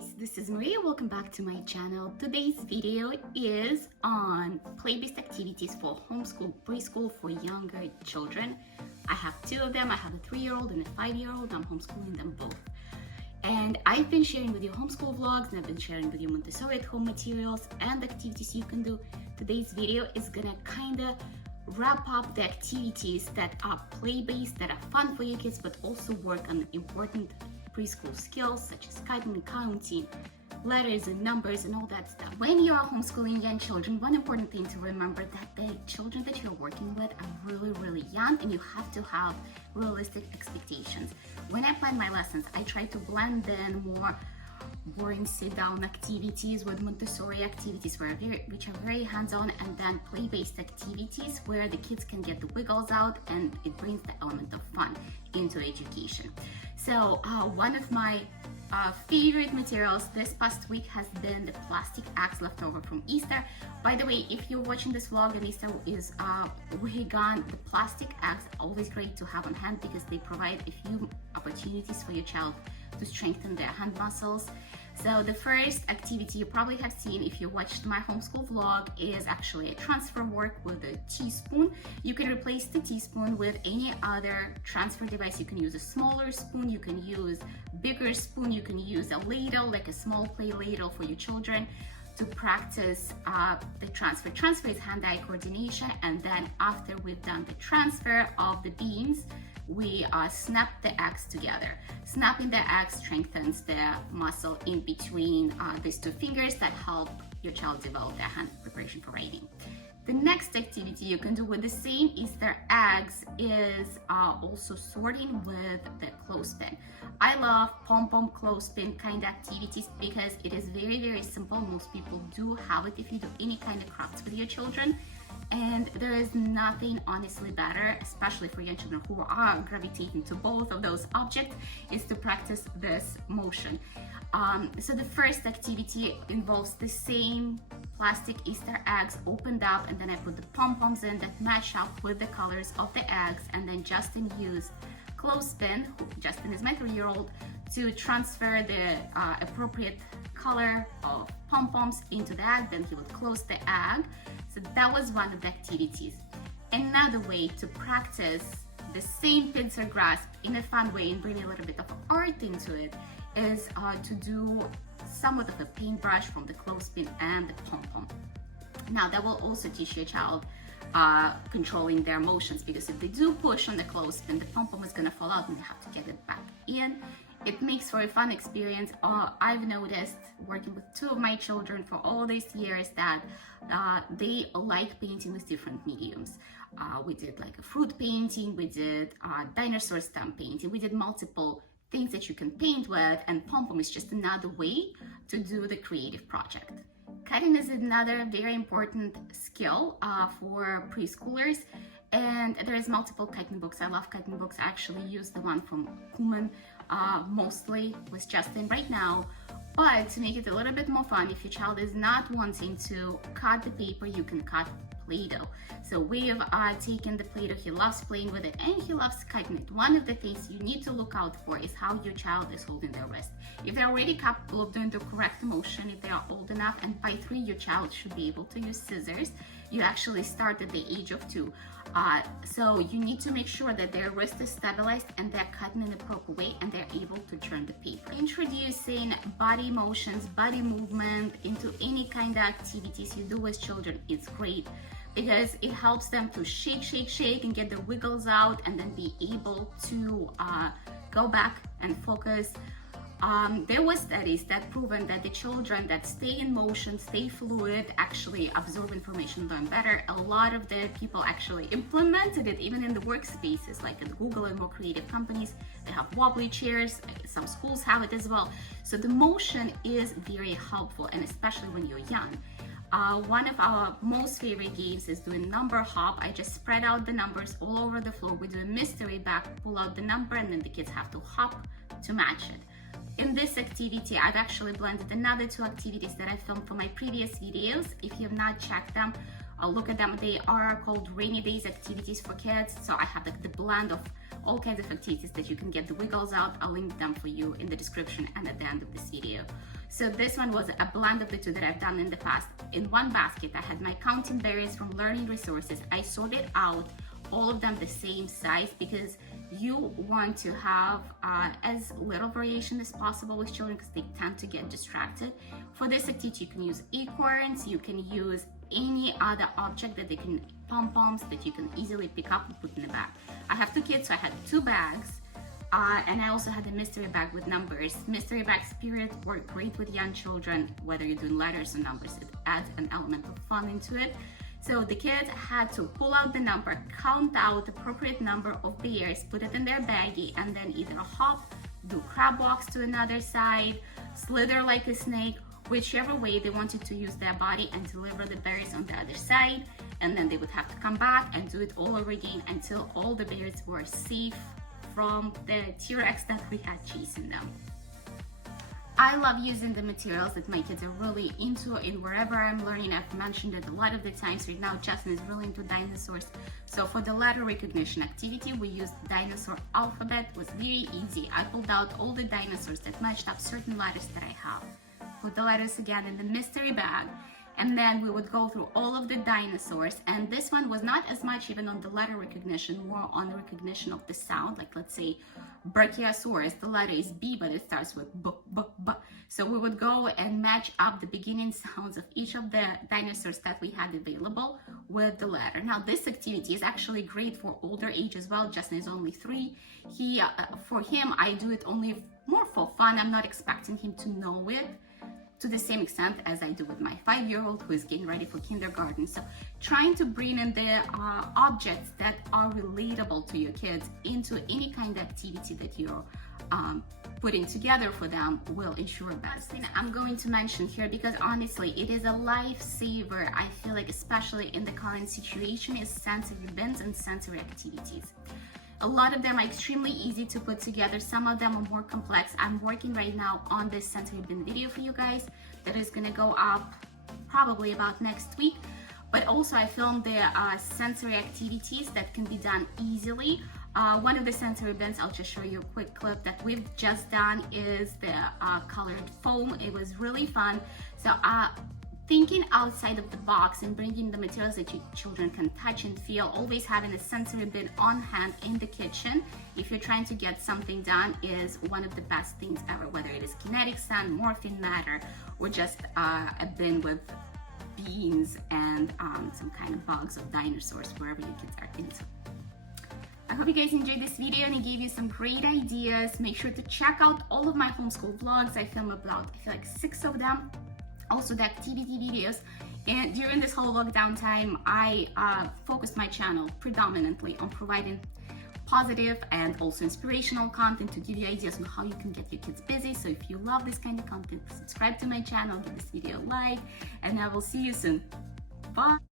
Guys, this is Maria. Welcome back to my channel. Today's video is on play-based activities for homeschool preschool for younger children. I have two of them. I have a 3-year-old and a 5-year-old. I'm homeschooling them both. And I've been sharing with you homeschool vlogs, and I've been sharing with you Montessori at home materials and activities you can do. Today's video is gonna kind of wrap up the activities that are play-based, that are fun for your kids, but also work on important preschool skills such as cutting, counting, letters and numbers and all that stuff. When you are homeschooling young children, one important thing to remember that the children that you're working with are really young, and you have to have realistic expectations. When I plan my lessons, I try to blend in more boring sit-down activities with Montessori activities which are very hands-on, and then play-based activities where the kids can get the wiggles out and it brings the element of fun into education. So one of my favorite materials this past week has been the plastic eggs left over from Easter. By the way, if you're watching this vlog and Easter is way gone, the plastic eggs are always great to have on hand because they provide a few opportunities for your child to strengthen their hand muscles. So the first activity you probably have seen if you watched my homeschool vlog is actually a transfer work with a teaspoon. You can replace the teaspoon with any other transfer device. You can use a smaller spoon, you can use bigger spoon, you can use a ladle, like a small play ladle for your children to practice the transfer. Transfer is hand-eye coordination, and then after we've done the transfer of the beans, we snap the eggs together. Snapping the eggs strengthens the muscle in between these two fingers that help your child develop their hand preparation for writing. The next activity you can do with the same Easter eggs is also sorting with the clothespin. I love pom-pom clothespin kind of activities because it is very simple. Most people do have it if you do any kind of crafts with your children. And there is nothing honestly better, especially for young children who are gravitating to both of those objects, is to practice this motion. So the first activity involves the same plastic Easter eggs opened up, and then I put the pom-poms in that match up with the colors of the eggs, and then Justin used clothespin, Justin is my 3-year-old, to transfer the appropriate color of pom-poms into the egg. Then he would close the egg. So that was one of the activities. Another way to practice the same pincer grasp in a fun way and bring a little bit of art into it is to do somewhat of a paintbrush from the clothespin and the pom-pom. Now that will also teach your child controlling their motions, because if they do push on the clothespin, the pom-pom is going to fall out and they have to get it back in. It makes for a fun experience. I've noticed working with two of my children for all these years that they like painting with different mediums. We did like a fruit painting, we did dinosaur stamp painting, we did multiple things that you can paint with, and pom-pom is just another way to do the creative project. Cutting is another very important skill for preschoolers, and there is multiple cutting books. I love cutting books. I actually use the one from Human mostly with Justin right now. But to make it a little bit more fun, if your child is not wanting to cut the paper, you can cut Play-Doh. So we have taken the Play-Doh, he loves playing with it and he loves cutting it. One of the things you need to look out for is how your child is holding their wrist. If they're already capable of doing the correct motion, if they are old enough, and by 3 your child should be able to use scissors, you actually start at the age of 2. So you need to make sure that their wrist is stabilized and they're cutting in a proper way and they're able to turn the paper. Introducing body motions, body movement into any kind of activities you do with children is great, because it helps them to shake and get the wiggles out, and then be able to go back and focus. There were studies that proven that the children that stay in motion, stay fluid, actually absorb information, learn better. A lot of the people actually implemented it even in the workspaces, like at Google and more creative companies. They have wobbly chairs, some schools have it as well. So the motion is very helpful, and especially when you're young. One of our most favorite games is doing number hop. I just spread out the numbers all over the floor. We do a mystery bag, pull out the number, and then the kids have to hop to match it. In this activity, I've actually blended another 2 activities that I filmed for my previous videos. If you have not checked them, look at them. They are called rainy days activities for kids. So I have the blend of all kinds of activities that you can get the wiggles out. I'll link them for you in the description and at the end of this video. So this one was a blend of the two that I've done in the past. In one basket, I had my counting berries from Learning Resources. I sorted out all of them the same size because you want to have as little variation as possible with children because they tend to get distracted. For this activity, you can use acorns, you can use any other object that they can, pom-poms that you can easily pick up and put in the bag. I have 2 kids, so I had 2 bags. And I also had a mystery bag with numbers. Mystery bags, period, work great with young children, whether you're doing letters or numbers. It adds an element of fun into it. So the kids had to pull out the number, count out the appropriate number of bears, put it in their baggie, and then either hop, do crab walks to another side, slither like a snake, whichever way they wanted to use their body and deliver the berries on the other side. And then they would have to come back and do it all over again until all the bears were safe from the T-Rex that we had chasing them. I love using the materials that my kids are really into in wherever I'm learning. I've mentioned it a lot of the times. Right now, Justin is really into dinosaurs. So for the letter recognition activity, we used Dinosaur Alphabet. It was very easy. I pulled out all the dinosaurs that matched up certain letters that I have. Put the letters again in the mystery bag. And then we would go through all of the dinosaurs, and this one was not as much even on the letter recognition, more on the recognition of the sound. Like, let's say Brachiosaurus, the letter is B, but it starts with B, B, B. So we would go and match up the beginning sounds of each of the dinosaurs that we had available with the letter. Now, this activity is actually great for older age as well. Justin is only 3. For him, I do it only more for fun. I'm not expecting him to know it to the same extent as I do with my 5-year-old who is getting ready for kindergarten. So trying to bring in the objects that are relatable to your kids into any kind of activity that you're putting together for them will ensure best. Thing I'm going to mention here, because honestly it is a lifesaver, I feel like, especially in the current situation, is sensory bins and sensory activities. A lot of them are extremely easy to put together. Some of them are more complex. I'm working right now on this sensory bin video for you guys that is going to go up probably about next week. But also I filmed the sensory activities that can be done easily. One of the sensory bins, I'll just show you a quick clip that we've just done, is the colored foam. It was really fun. So thinking outside of the box and bringing the materials that your children can touch and feel, always having a sensory bin on hand in the kitchen if you're trying to get something done is one of the best things ever, whether it is kinetic sand, morphine matter, or just a bin with beans and some kind of bugs or dinosaurs, wherever your kids are into. I hope you guys enjoyed this video and it gave you some great ideas. Make sure to check out all of my homeschool vlogs. I film about, I feel like, 6 of them. Also the activity videos. And during this whole lockdown time, I focused my channel predominantly on providing positive and also inspirational content to give you ideas on how you can get your kids busy. So if you love this kind of content, subscribe to my channel, give this video a like, and I will see you soon. Bye!